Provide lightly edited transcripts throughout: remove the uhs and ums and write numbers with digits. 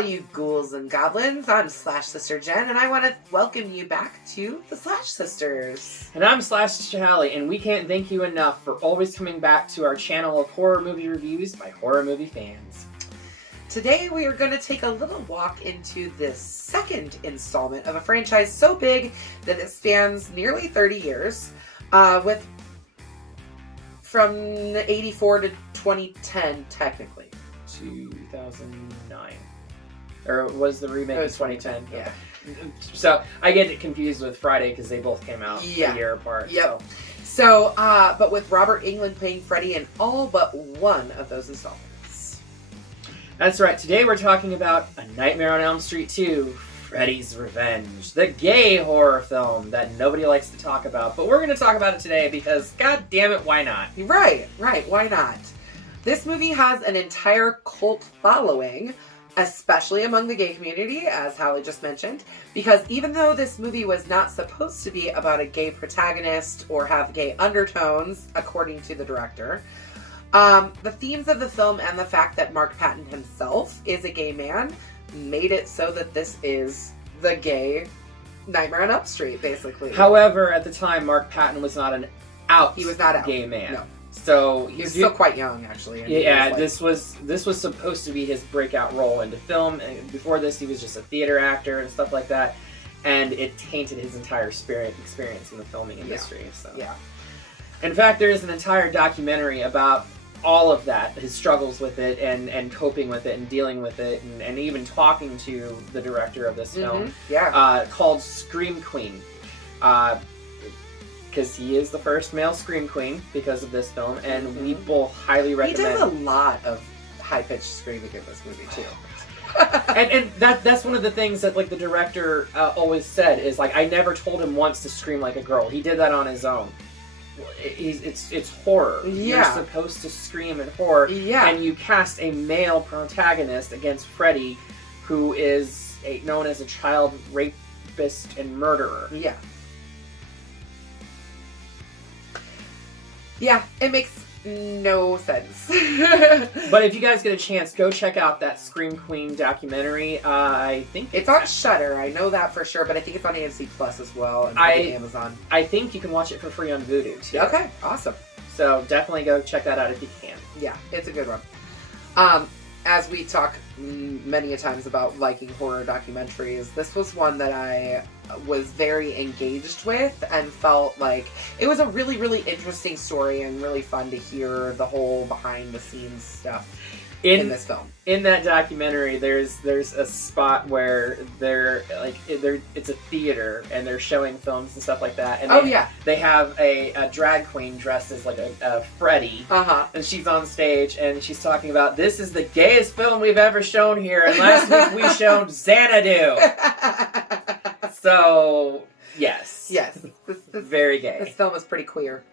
all you ghouls and goblins. I'm Slash Sister Jen, and I want to welcome you back to the Slash Sisters. And I'm Slash Sister Hallie, and we can't thank you enough for always coming back to our channel of horror movie reviews by horror movie fans. Today we are going to take a little walk into the second installment of a franchise so big that it spans nearly 30 years, from 84 to 2010, technically. 2009. Or was the remake in 2010? Yeah. So, I get it confused with Friday because they both came out a year apart. Yep. So, but with Robert Englund playing Freddy in all but one of those installments. That's right. Today we're talking about A Nightmare on Elm Street 2, Freddy's Revenge. The gay horror film that nobody likes to talk about. But we're going to talk about it today because, god damn it, why not? Right. Why not? This movie has an entire cult following, especially among the gay community, as Hallie just mentioned, because even though this movie was not supposed to be about a gay protagonist or have gay undertones, according to the director, the themes of the film and the fact that Mark Patton himself is a gay man made it so that this is the gay Nightmare on Elm Street, basically. However, at the time, Mark Patton was not He was not out. Gay man. No. So he was still quite young, actually. Yeah, this was supposed to be his breakout role into film, and before this, he was just a theater actor and stuff like that, and it tainted his entire experience in the filming industry. Yeah. So, yeah. In fact, there is an entire documentary about all of that, his struggles with it, and coping with it, and dealing with it, and even talking to the director of this film. Yeah. Called Scream Queen. Because he is the first male Scream Queen because of this film, and we both highly recommend. He does a lot of high-pitched screaming in this movie too. and that's one of the things that the director always said is I never told him once to scream like a girl. He did that on his own. It's horror. Yeah. You're supposed to scream in horror. Yeah. And you cast a male protagonist against Freddy, who is known as a child rapist and murderer. Yeah. Yeah, it makes no sense. But if you guys get a chance, go check out that Scream Queen documentary. I think it's on Shudder. I know that for sure, but I think it's on AMC Plus as well, and Amazon. I think you can watch it for free on Vudu too. Okay, awesome. So definitely go check that out if you can. Yeah, it's a good one. As we talk many a times about liking horror documentaries, this was one that I was very engaged with and felt like it was a really, really interesting story and really fun to hear the whole behind-the-scenes stuff in this film. In that documentary, there's a spot where it's a theater and they're showing films and stuff like that. And they have a drag queen dressed as a Freddy, and she's on stage and she's talking about, this is the gayest film we've ever shown here, and last week we showed Xanadu. So yes, this very gay. This film is pretty queer.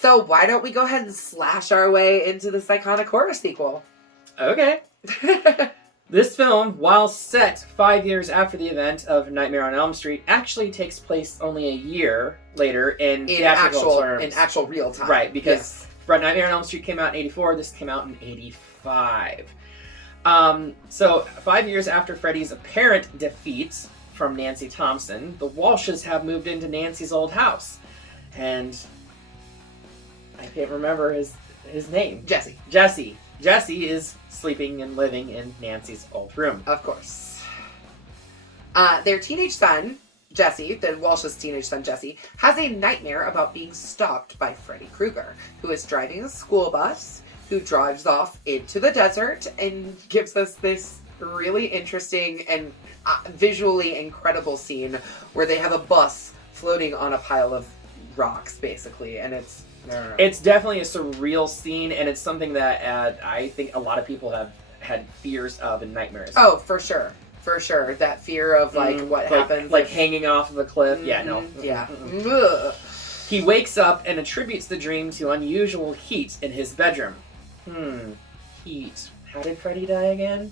So why don't we go ahead and slash our way into this iconic horror sequel? Okay. This film, while set 5 years after the event of Nightmare on Elm Street, actually takes place only a year later in theatrical terms. In actual real time. Right, because Nightmare on Elm Street came out in 84, this came out in 85. So 5 years after Freddy's apparent defeat from Nancy Thompson, the Walshes have moved into Nancy's old house. And I can't remember his name. Jesse. Jesse is sleeping and living in Nancy's old room. Of course. Their teenage son, Jesse, the Walsh's teenage son, Jesse, has a nightmare about being stalked by Freddy Krueger, who is driving a school bus, who drives off into the desert and gives us this really interesting and visually incredible scene where they have a bus floating on a pile of rocks, basically, and it's definitely a surreal scene, and it's something that I think a lot of people have had fears of and nightmares. Oh, for sure. That fear of what happens, hanging off of a cliff. Yeah, no. Yeah. He wakes up and attributes the dream to unusual heat in his bedroom. Heat. How did Freddy die again?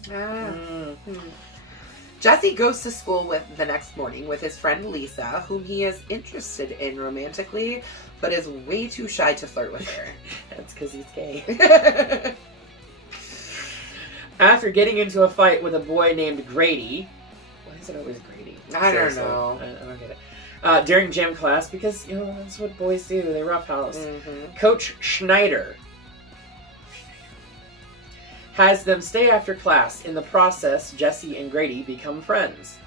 Jesse goes to school the next morning with his friend Lisa, whom he is interested in romantically, but is way too shy to flirt with her. That's because he's gay. After getting into a fight with a boy named Grady... Why is it always Grady? I don't know. I don't get it. During gym class, because, you know, that's what boys do. They roughhouse. Mm-hmm. Coach Schneider has them stay after class. In the process, Jesse and Grady become friends.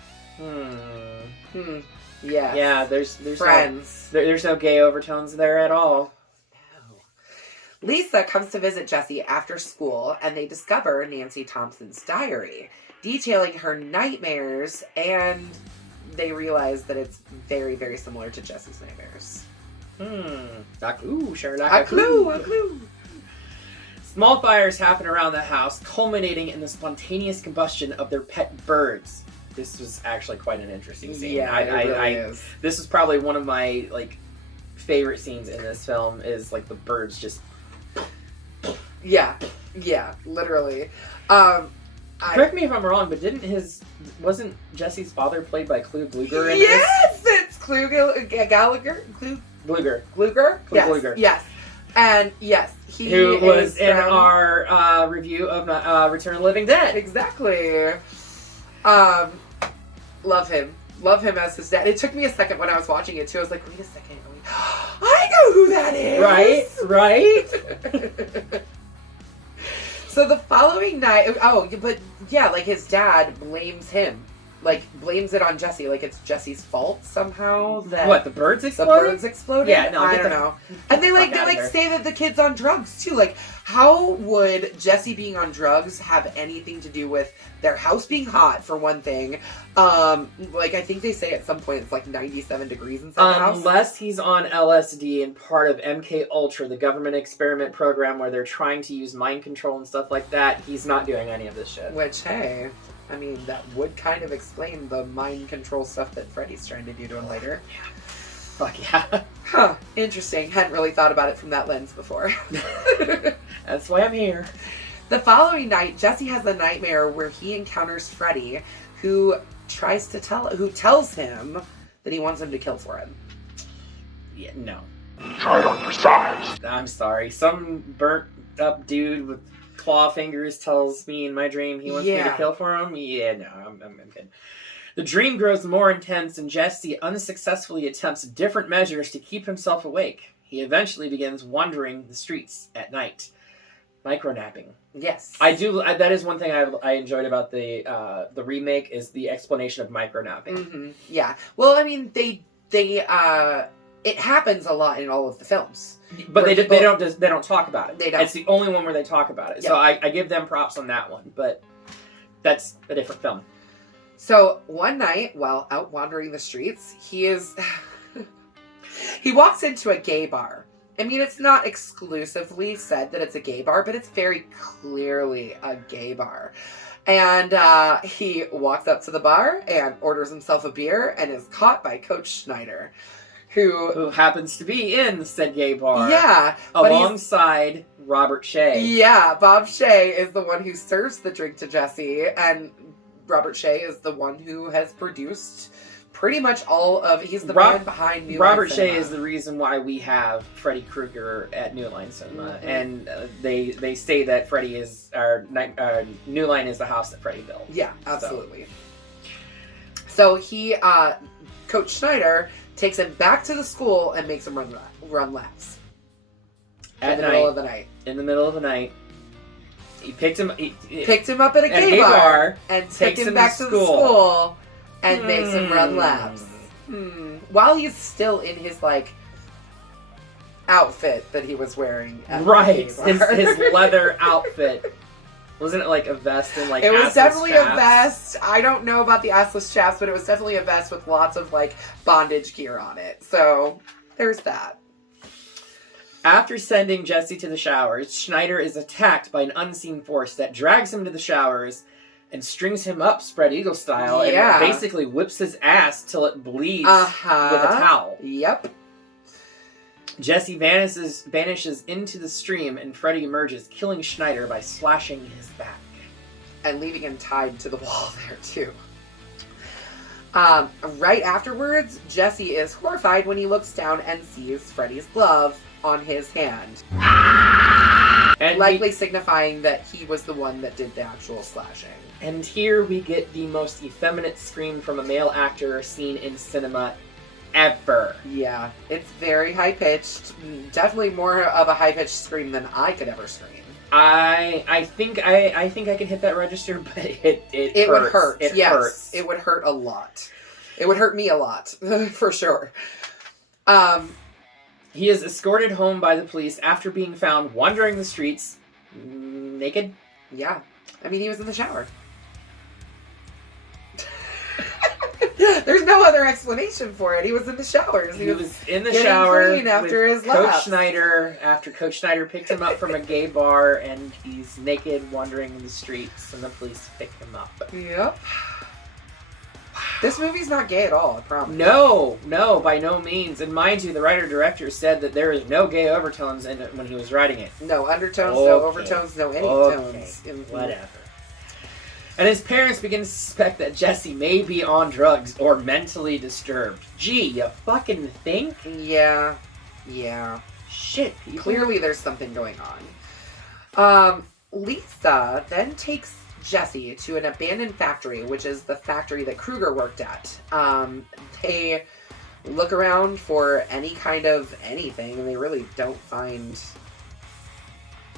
Yeah. Yeah, there's friends. There's no gay overtones there at all. No. Lisa comes to visit Jesse after school, and they discover Nancy Thompson's diary, detailing her nightmares, and they realize that it's very, very similar to Jesse's nightmares. A clue, Sherlock. A clue. Small fires happen around the house, culminating in the spontaneous combustion of their pet birds. This was actually quite an interesting scene. Yeah, it really is. This is probably one of my favorite scenes in this film. Is the birds just. Yeah, literally. Correct me if I'm wrong, but wasn't Jesse's father played by Clu Gluger in this? Yes, it's Clu Gallagher. Clu Gluger. Yes. Gluger. Yes. And yes, who was in our review of Return of the Living Dead. Exactly. Love him as his dad. It took me a second when I was watching it too. I was like, wait a second. I know who that is. Right. So the following night, his dad blames him. Blames it on Jesse. It's Jesse's fault somehow. That the birds exploded? The birds exploded? Yeah, no. I don't know. And they say that the kid's on drugs too. How would Jesse being on drugs have anything to do with their house being hot, for one thing? I think they say at some point it's 97 degrees inside the house. Unless he's on LSD and part of MK Ultra, the government experiment program where they're trying to use mind control and stuff like that. He's not doing any of this shit. Which, hey, I mean, that would kind of explain the mind control stuff that Freddy's trying to do to him later. Yeah. Fuck yeah. Huh. Interesting. Hadn't really thought about it from that lens before. That's why I'm here. The following night, Jesse has a nightmare where he encounters Freddy, who tells him that he wants him to kill for him. Yeah, no. Try it on your size. I'm sorry. Some burnt up dude with claw fingers tells me in my dream he wants me to kill for him. Yeah, no, I'm good. The dream grows more intense, and Jesse unsuccessfully attempts different measures to keep himself awake. He eventually begins wandering the streets at night. Micronapping. Yes. That is one thing I enjoyed about the remake, is the explanation of micronapping. Mm-hmm. Yeah. Well, I mean, it happens a lot in all of the films. But they don't talk about it. They don't. It's the only one where they talk about it. Yeah. So I give them props on that one, but that's a different film. So one night, while out wandering the streets, he walks into a gay bar. I mean, it's not exclusively said that it's a gay bar, but it's very clearly a gay bar. And he walks up to the bar and orders himself a beer and is caught by Coach Schneider, who happens to be in said gay bar. Yeah. Alongside Robert Shea. Yeah, Bob Shea is the one who serves the drink to Jesse, and Robert Shea is the one who has produced pretty much he's the man behind New Line Robert Cinema. Shea is the reason why we have Freddy Krueger at New Line Cinema, and they say that Freddy is New Line is the house that Freddy built. Yeah, absolutely. So he, Coach Schneider, takes him back to the school and makes him run laps. In the middle of the night. He picked him up at a gay bar and took him back to the school and makes him run laps. While he's still in his outfit that he was wearing at the gay bar. his leather outfit. Wasn't it a vest and it was definitely chaps? A vest. I don't know about the assless chaps, but it was definitely a vest with lots of bondage gear on it. So there's that. After sending Jesse to the showers, Schneider is attacked by an unseen force that drags him to the showers and strings him up spread eagle style and basically whips his ass till it bleeds with a towel. Yep. Jesse vanishes into the stream, and Freddy emerges, killing Schneider by slashing his back. And leaving him tied to the wall there, too. Right afterwards, Jesse is horrified when he looks down and sees Freddy's glove on his hand. And likely signifying that he was the one that did the actual slashing. And here we get the most effeminate scream from a male actor seen in cinema ever. Yeah, it's very high-pitched. Definitely more of a high-pitched scream than I could ever scream. I think I can hit that register, but it hurts. Would hurt. It yes, hurts. It would hurt a lot. It would hurt me a lot, for sure. He is escorted home by the police after being found wandering the streets naked. Yeah. I mean, he was in the shower. There's no other explanation for it. He was in the showers. He was in the shower after his Coach laps. Schneider, after Coach Schneider picked him up from a gay bar, and he's naked wandering in the streets, and the police pick him up. Yep. This movie's not gay at all, I promise. No, by no means. And mind you, the writer-director said that there is no gay overtones in it when he was writing it. No undertones, no overtones, no any tones. Whatever. And his parents begin to suspect that Jesse may be on drugs or mentally disturbed. Gee, you fucking think? Yeah. Shit, people. Clearly there's something going on. Lisa then takes Jesse to an abandoned factory, which is the factory that Kruger worked at. They look around for any kind of anything, and they really don't find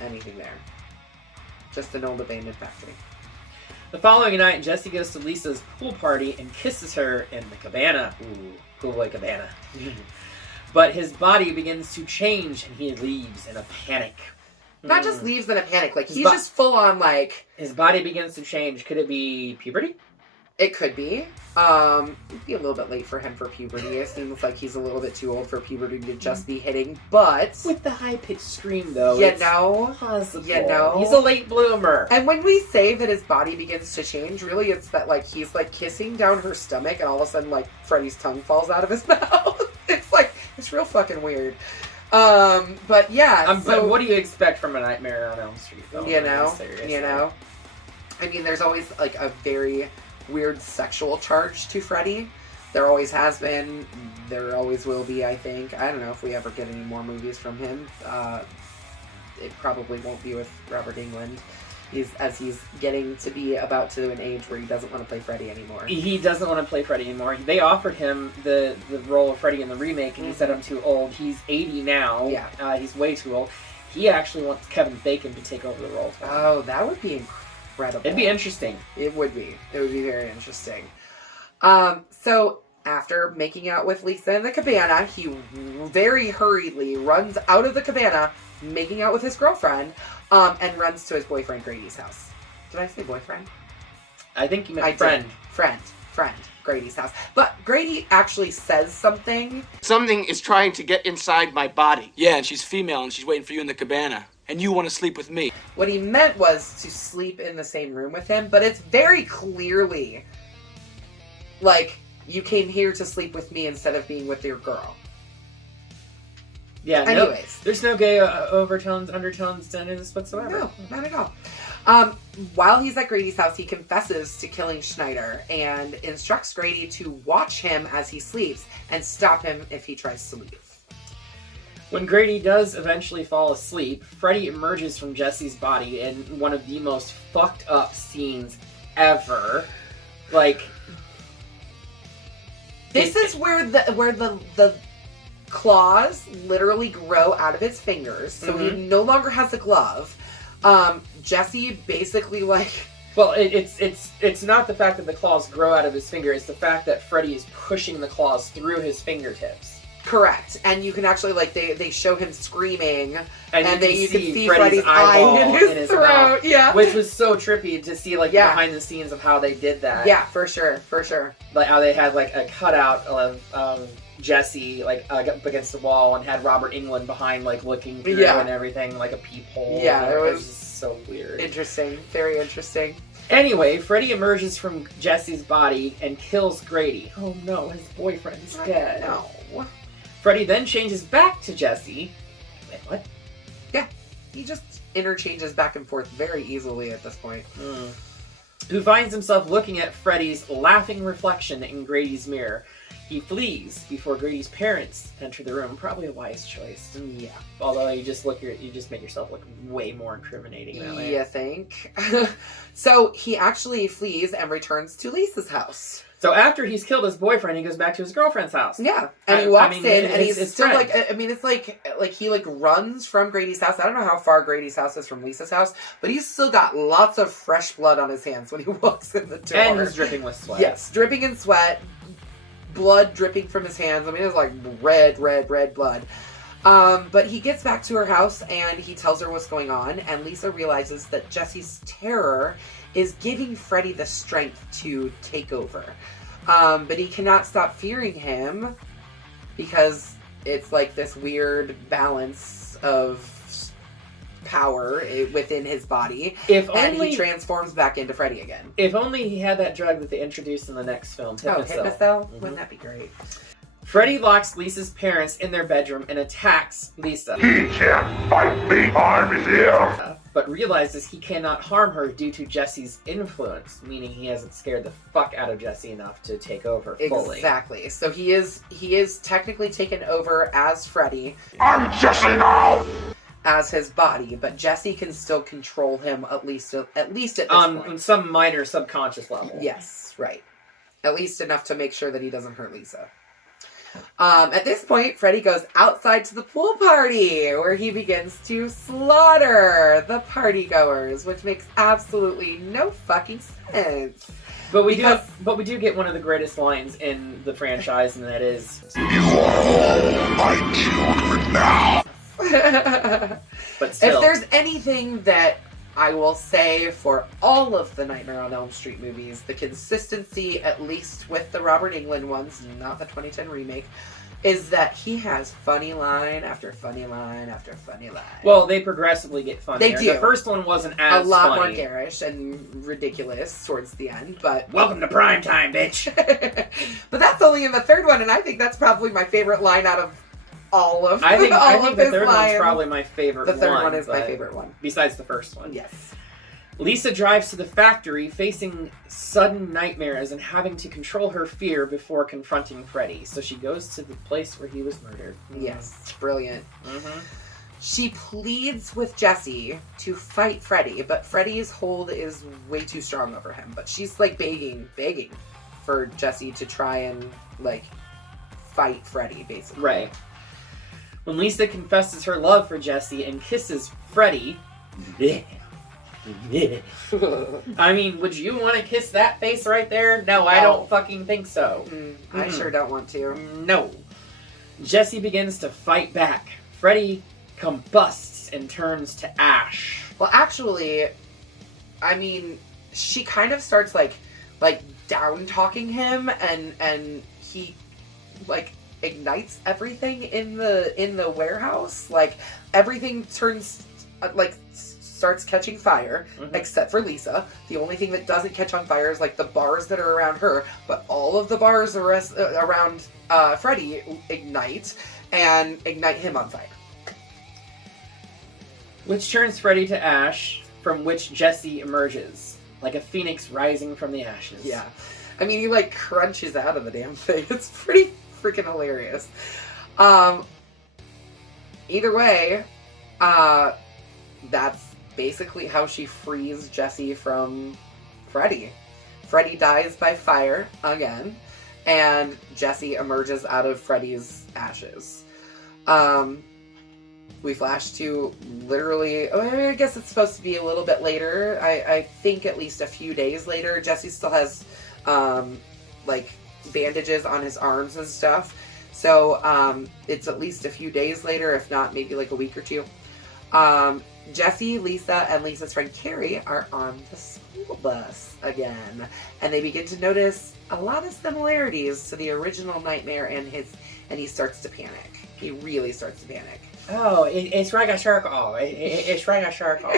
anything there. Just an old abandoned factory. The following night, Jesse goes to Lisa's pool party and kisses her in the cabana. Ooh, pool boy cabana. But his body begins to change, and he leaves in a panic. Not just leaves in a panic, like, he's just full on, like... His body begins to change. Could it be puberty? It could be. It'd be a little bit late for him for puberty. It seems like he's a little bit too old for puberty to just be hitting, but... With the high-pitched scream, though, it's possible. He's a late bloomer. And when we say that his body begins to change, really it's that, like, he's, like, kissing down her stomach, and all of a sudden, like, Freddy's tongue falls out of his mouth. It's, like, it's real fucking weird. But yeah. But what do you expect from a Nightmare on Elm Street film? You know? I mean, there's always, like, a very weird sexual charge to Freddy. There always has been. There always will be, I think. I don't know if we ever get any more movies from him. It probably won't be with Robert Englund. He's getting to be about to an age where he doesn't want to play Freddy anymore. He doesn't want to play Freddy anymore. They offered him the role of Freddy in the remake, and he said, I'm too old. He's 80 now. Yeah. He's way too old. He actually wants Kevin Bacon to take over the role. Oh, that would be incredible. It'd be interesting. It would be. It would be very interesting. So after making out with Lisa in the cabana, he very hurriedly runs out of the cabana, making out with his girlfriend, and runs to his boyfriend Grady's house. Did I say boyfriend? I think you meant friend. Friend. Grady's house. But Grady actually says something. Something is trying to get inside my body. Yeah, and she's female and she's waiting for you in the cabana. And you want to sleep with me. What he meant was to sleep in the same room with him, but it's very clearly like, you came here to sleep with me instead of being with your girl. Yeah, anyways. There's no gay overtones, undertones to this whatsoever. No, not at all. While he's at Grady's house, he confesses to killing Schneider and instructs Grady to watch him as he sleeps and stop him if he tries to leave. When Grady does eventually fall asleep, Freddy emerges from Jesse's body in one of the most fucked up scenes ever. Like, this is where the claws literally grow out of his fingers, so he no longer has a glove. Jesse basically, like... Well, it's not the fact that the claws grow out of his finger, it's the fact that Freddy is pushing the claws through his fingertips. Correct. And you can actually, like, they show him screaming, and you can see Freddy's eye in his throat. Mouth, yeah. Which was so trippy to see, like, behind the scenes of how they did that. Yeah, for sure. Like, how they had, like, a cutout of Jesse, like, up against the wall, and had Robert Englund behind, like, looking through and everything, like a peephole. Yeah, it was so weird. Interesting. Very interesting. Anyway, Freddy emerges from Jesse's body and kills Grady. Oh no, his boyfriend's dead. No. Freddy then changes back to Jesse. Wait, what? Yeah, he just interchanges back and forth very easily at this point. Who finds himself looking at Freddy's laughing reflection in Grady's mirror. He flees before Grady's parents enter the room. Probably a wise choice. Yeah. Although you just make yourself look way more incriminating that way. You think? So he actually flees and returns to Lisa's house. So after he's killed his boyfriend, he goes back to his girlfriend's house. Yeah, and he walks in, and he's still friend. it's like he runs from Grady's house. I don't know how far Grady's house is from Lisa's house, but he's still got lots of fresh blood on his hands when he walks in the door. And he's dripping with sweat. Yes, dripping in sweat, blood dripping from his hands. I mean, it was like red blood. But he gets back to her house, and he tells her what's going on, and Lisa realizes that Jesse's terror is giving Freddy the strength to take over. But he cannot stop fearing him because it's like this weird balance of power within his body. And he transforms back into Freddy again. If only he had that drug that they introduced in the next film, Hypnocell. Hypnocell? Mm-hmm. Wouldn't that be great? Freddy locks Lisa's parents in their bedroom and attacks Lisa. He can't fight me. I'm here. But realizes he cannot harm her due to Jesse's influence, meaning he hasn't scared the fuck out of Jesse enough to take over fully. Exactly. So he is technically taken over as Freddy. I'm Jesse now. As his body, but Jesse can still control him at least at this point. On some minor subconscious level. Yes, right. At least enough to make sure that he doesn't hurt Lisa. At this point, Freddy goes outside to the pool party, where he begins to slaughter the partygoers, which makes absolutely no fucking sense. But we do get one of the greatest lines in the franchise, and that is, "You are all my children now." But still, if there's anything that I will say for all of the Nightmare on Elm Street movies, the consistency, at least with the Robert Englund ones, not the 2010 remake, is that he has funny line after funny line after funny line. Well, they progressively get funnier. They do. The first one wasn't as a lot funny. more garish and ridiculous towards the end, but welcome to prime time, bitch. But that's only in the third one, and I think that's probably my favorite line out of all of I think the third lines. one's probably my favorite one. The third one is my favorite one. Besides the first one. Yes. Lisa drives to the factory, facing sudden nightmares and having to control her fear before confronting Freddy. So she goes to the place where he was murdered. Yes. Brilliant. Mm-hmm. She pleads with Jesse to fight Freddy, but Freddy's hold is way too strong over him. But she's begging for Jesse to try and fight Freddy, basically. Right. When Lisa confesses her love for Jesse and kisses Freddy, I mean, would you want to kiss that face right there? No, I don't fucking think so. I sure don't want to. No. Jesse begins to fight back. Freddy combusts and turns to ash. Well, actually, I mean, she kind of starts down talking him, and he ignites everything in the warehouse. Everything turns starts catching fire, except for Lisa. The only thing that doesn't catch on fire is the bars that are around her, but all of the bars around Freddy ignite him on fire. Which turns Freddy to ash, from which Jesse emerges, like a phoenix rising from the ashes. Yeah. I mean, he crunches out of the damn thing. It's pretty freaking hilarious. Either way, that's basically how she frees Jesse from Freddy. Freddy dies by fire again, and Jesse emerges out of Freddy's ashes. We flash to literally, I guess it's supposed to be a little bit later. I think at least a few days later. Jesse still has bandages on his arms and stuff. So it's at least a few days later, if not maybe a week or two. Jesse, Lisa, and Lisa's friend Carrie are on the school bus again, and they begin to notice a lot of similarities to the original Nightmare, and he starts to panic. He really starts to panic. Oh, it's like a circle. It's like a circle.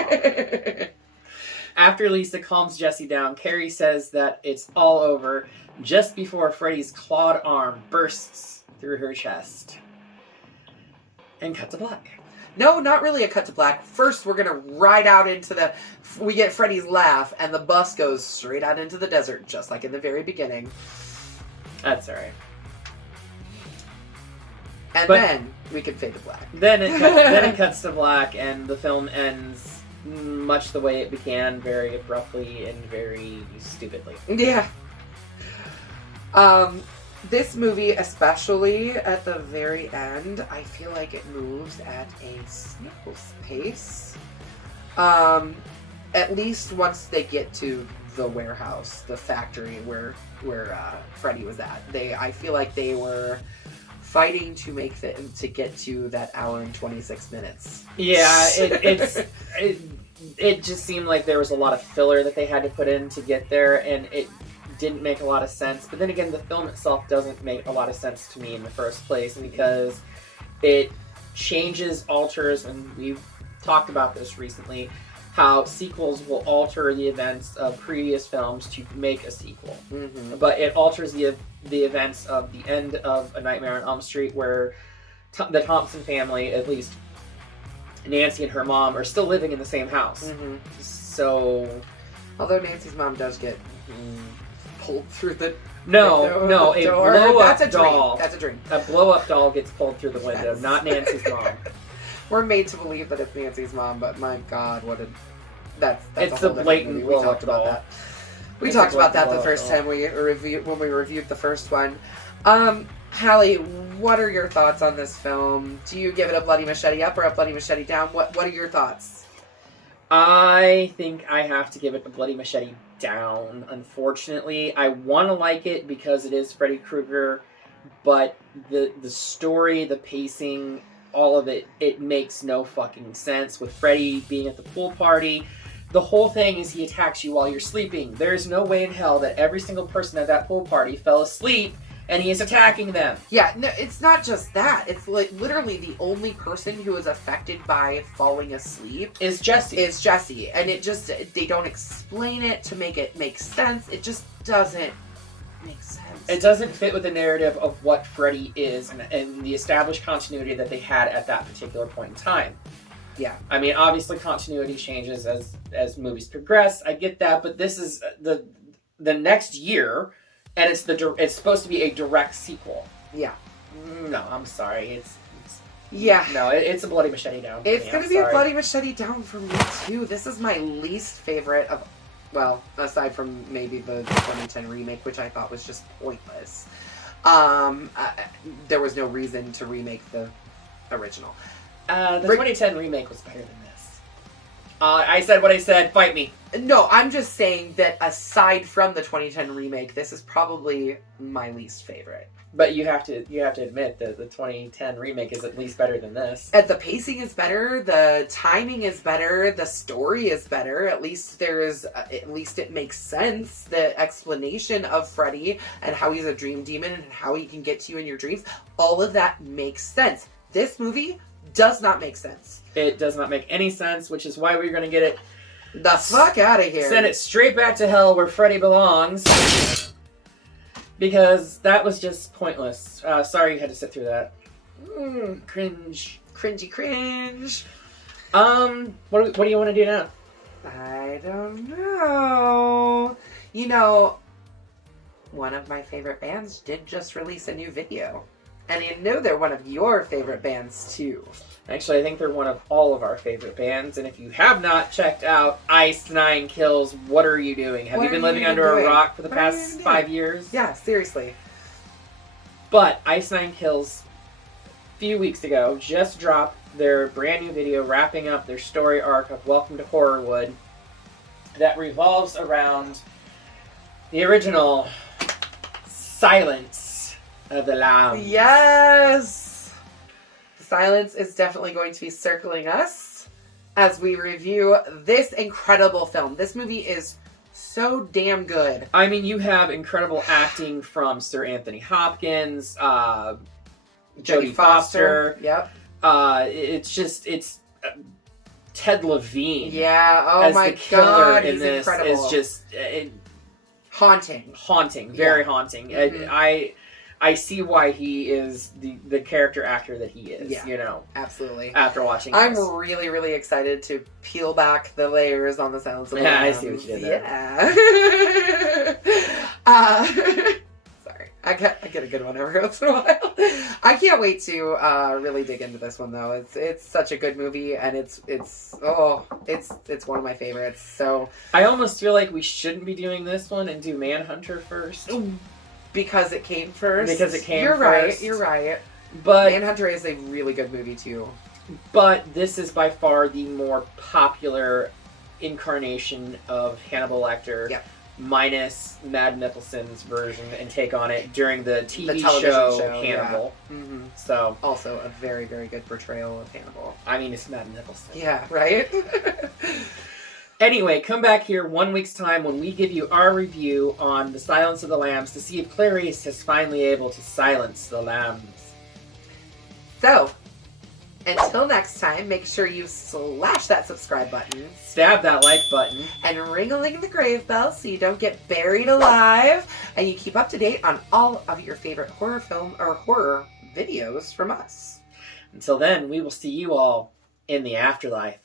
After Lisa calms Jesse down, Carrie says that it's all over just before Freddy's clawed arm bursts through her chest. And cut to black. No, not really a cut to black. First, we're going to ride out into we get Freddy's laugh, and the bus goes straight out into the desert, just like in the very beginning. That's alright. And then we can fade to black. Then it cuts to black, and the film ends much the way it began, very abruptly and very stupidly. Yeah. This movie, especially at the very end, I feel like it moves at a snail's pace. At least once they get to the warehouse, the factory where Freddy was at. I feel like they were fighting to get to that hour and 26 minutes. Yeah, it just seemed like there was a lot of filler that they had to put in to get there, and it didn't make a lot of sense. But then again, the film itself doesn't make a lot of sense to me in the first place, because it changes, alters, and we've talked about this recently, how sequels will alter the events of previous films to make a sequel. Mm-hmm. But it alters the events of the end of A Nightmare on Elm Street, where the Thompson family, at least Nancy and her mom, are still living in the same house. Mm-hmm. So, although Nancy's mom does get pulled through the no, a blow-up doll. That's a dream. A blow-up doll gets pulled through the window, not Nancy's mom. We're made to believe that it's Nancy's mom, but my God, that's it's a whole a blatant movie. We talked about that. We talked about that the first time when we reviewed the first one. Hallie, what are your thoughts on this film? Do you give it a bloody machete up or a bloody machete down? What are your thoughts? I think I have to give it a bloody machete down, unfortunately. I want to like it because it is Freddy Krueger, but the story, the pacing, all of it makes no fucking sense. With Freddy being at the pool party, the whole thing is he attacks you while you're sleeping. There's no way in hell that every single person at that pool party fell asleep and he is attacking them. Yeah, no, it's not just that. It's like literally the only person who is affected by falling asleep is Jesse. And they don't explain it to make it make sense. It just doesn't make sense. It doesn't fit with the narrative of what Freddy is and the established continuity that they had at that particular point in time. Yeah. I mean, obviously continuity changes as movies progress. I get that, but this is the next year, and it's supposed to be a direct sequel. Yeah. No, I'm sorry. It's a bloody machete down. It's going to be a bloody machete down for me too. This is my least favorite of, well, aside from maybe the 2010 remake, which I thought was just pointless. There was no reason to remake the original. The 2010 remake was better than this. I said what I said. Fight me. No, I'm just saying that aside from the 2010 remake, this is probably my least favorite. But you have to admit that the 2010 remake is at least better than this. And the pacing is better, the timing is better, the story is better. At least it makes sense. The explanation of Freddy and how he's a dream demon and how he can get to you in your dreams, all of that makes sense. This movie does not make sense. It does not make any sense, which is why we're going to get it the fuck out of here. Send it straight back to hell where Freddy belongs. Because that was just pointless. Sorry you had to sit through that. Cringe. Cringy cringe. What do you want to do now? I don't know. You know, one of my favorite bands did just release a new video. And you know they're one of your favorite bands, too. Actually, I think they're one of all of our favorite bands. And if you have not checked out Ice Nine Kills, what are you doing? Have you been living under a rock for the past 5 years? Yeah, seriously. But Ice Nine Kills, a few weeks ago, just dropped their brand new video wrapping up their story arc of Welcome to Horrorwood that revolves around the original Silence of the Lambs. Yes! The silence is definitely going to be circling us as we review this incredible film. This movie is so damn good. I mean, you have incredible acting from Sir Anthony Hopkins, Jodie Foster. Yep. It's Ted Levine. Yeah. Oh as my the killer God, in he's this incredible. is just haunting. Very haunting. Mm-hmm. I see why he is the character actor that he is. Yeah, you know, absolutely. After watching, I'm really, really excited to peel back the layers on the Silence of the Lambs. I see what you did there. Yeah. Sorry. I get a good one every once in a while. I can't wait to really dig into this one though. It's such a good movie, and it's one of my favorites. So I almost feel like we shouldn't be doing this one and do Manhunter first because it came first. You're right. You're right. But Manhunter is a really good movie too. But this is by far the more popular incarnation of Hannibal Lecter. Yep. Minus Mad Mikkelsen's version and take on it during the TV television show Hannibal. Yeah. Mm-hmm. So also a very, very good portrayal of Hannibal. I mean, it's Mad Mikkelsen. Yeah, right? Anyway, come back here 1 week's time when we give you our review on The Silence of the Lambs to see if Clarice is finally able to silence the lambs. So, until next time, make sure you slash that subscribe button. Stab that like button. And ring-a-ling the grave bell so you don't get buried alive. And you keep up to date on all of your favorite horror film or horror videos from us. Until then, we will see you all in the afterlife.